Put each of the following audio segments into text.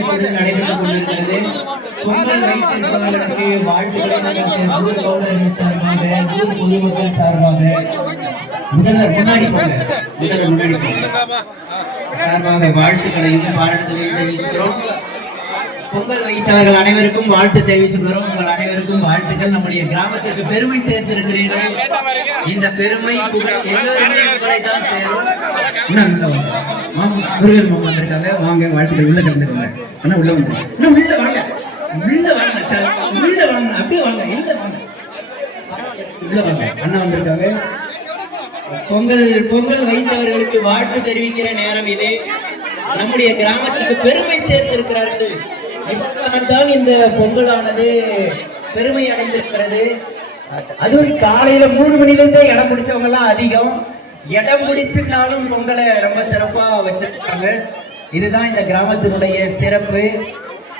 இப்பொழுது நடைபெற்றுக் கொண்டிருக்கிறது. பொங்கல் வைத்திருப்பவர்களுக்கு வாழ்த்துக்களை ஊர் கவுண்டர்கள் சார்பாக, ஊர் பொதுமக்கள் சார்பாக, முதல்வர் சார்பாக வாழ்த்துக்களையும் பாராட்டுதலையும் தெரிவிக்கிறோம். பொங்கல் வைத்தவர்கள் அனைவருக்கும் வாழ்த்து தெரிவிச்சுக்கிறோம். உங்கள் அனைவருக்கும் வாழ்த்துக்கள். நம்முடைய கிராமத்திற்கு பெருமை சேர்த்திருக்கிறீர்கள். இந்த பெருமை புகழ் எல்லோருமே புகழை தான் சேரும். முருகன் மாமா வந்திருக்காங்க, வாங்க வாழ்த்துக்கள். உள்ள கலந்துக்கோங்க. ஆனா உள்ள வந்து உள்ள வாங்க, உள்ள வாங்க சார், உள்ள வாங்க, அப்படியே வாங்க, இல்ல வாங்க, உள்ள வாங்க. அண்ணா வந்திருக்காங்க. பொங்கல் வைத்தவர்களுக்கு வாழ்த்து தெரிவிக்கிற நேரம் இது. நம்முடைய கிராமத்திற்கு பெருமை சேர்த்திருக்கிறார்கள். தான் இந்த பொங்கலானது பெருமை அடைந்திருக்கிறது. அதுவும் காலையில 3 மணிலிருந்தே இடம் பிடிச்சவங்க எல்லாம் அதிகம். இடம் பிடிச்சுனாலும் பொங்கலை ரொம்ப சிறப்பா வச்சிருக்காங்க. இதுதான் இந்த கிராமத்தினுடைய சிறப்பு.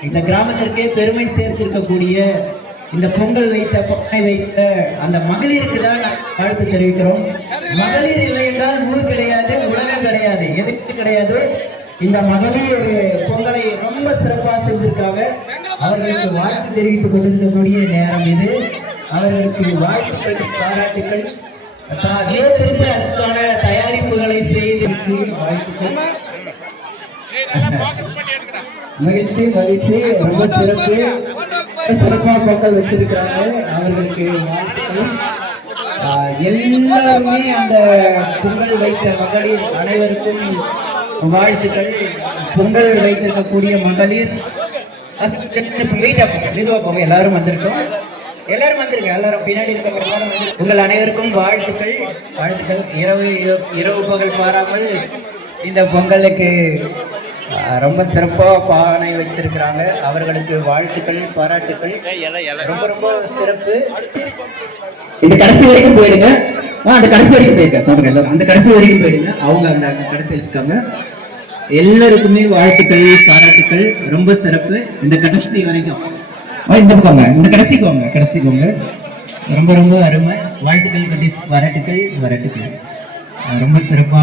இந்த கிராமத்திற்கே பெருமை சேர்த்திருக்கக்கூடிய இந்த பொங்கல் வைத்த அந்த மகளிருக்கு தான் வாழ்த்து தெரிவிக்கிறோம். மகளிர் இல்லை என்றால் ஊர் கிடையாது, உலகம் கிடையாது, எதுக்கு கிடையாது. இந்த மகளிர் பொங்கலை ரொம்ப சிறப்பாக செஞ்சிருக்காங்க. அவர்களுக்கு வாழ்த்து தெரிவித்துக் கொண்டிருக்கக்கூடிய நேரம் இது. அவர்களுக்கு வாழ்த்துக்கள், பாராட்டுக்கள். திரும்ப அதுக்கான தயாரிப்புகளை செய்து வாழ்த்துக்கள். மகிழ்ச்சி ரொம்ப சிறப்பு. சிறப்பாக பொங்கல் வச்சிருக்கிறாங்க. அவர்களுக்கு வாழ்த்துக்கள். எல்லாருமே அந்த பொங்கல் வைத்த மகளிர் அனைவருக்கும் வாழ்த்துக்கள். பொங்கல் வைத்திருக்கக்கூடிய மகளிர் எல்லாரும் வந்திருக்கோம். எல்லாரும் பின்னாடி இருக்க எல்லாரும் உங்கள் அனைவருக்கும் வாழ்த்துக்கள். இரவு பகல் பாராமல் இந்த பொங்கலுக்கு ரொம்ப சிறப்பாக பானை வச்சிருக்கிறாங்க. அவர்களுக்கு வாழ்த்துக்கள், பாராட்டுக்கள். ரொம்ப ரொம்ப சிறப்பு. இந்த கடைசி வரைக்கும் போயிடுங்க. அந்த கடைசி வரைக்கும் போயிருக்காங்க எல்லாரும். அந்த கடைசி வரைக்கும் போயிடுங்க. அவங்க அந்த கடைசி இருக்காங்க. எல்லாருக்குமே வாழ்த்துக்கள், பாராட்டுக்கள். ரொம்ப சிறப்பு. இந்த கடைசி வரைக்கும் இந்த பக்கம் இந்த கடைசிக்கு ரொம்ப ரொம்ப அருமை. வாழ்த்துக்கள், பாராட்டுக்கள். ரொம்ப சிறப்பா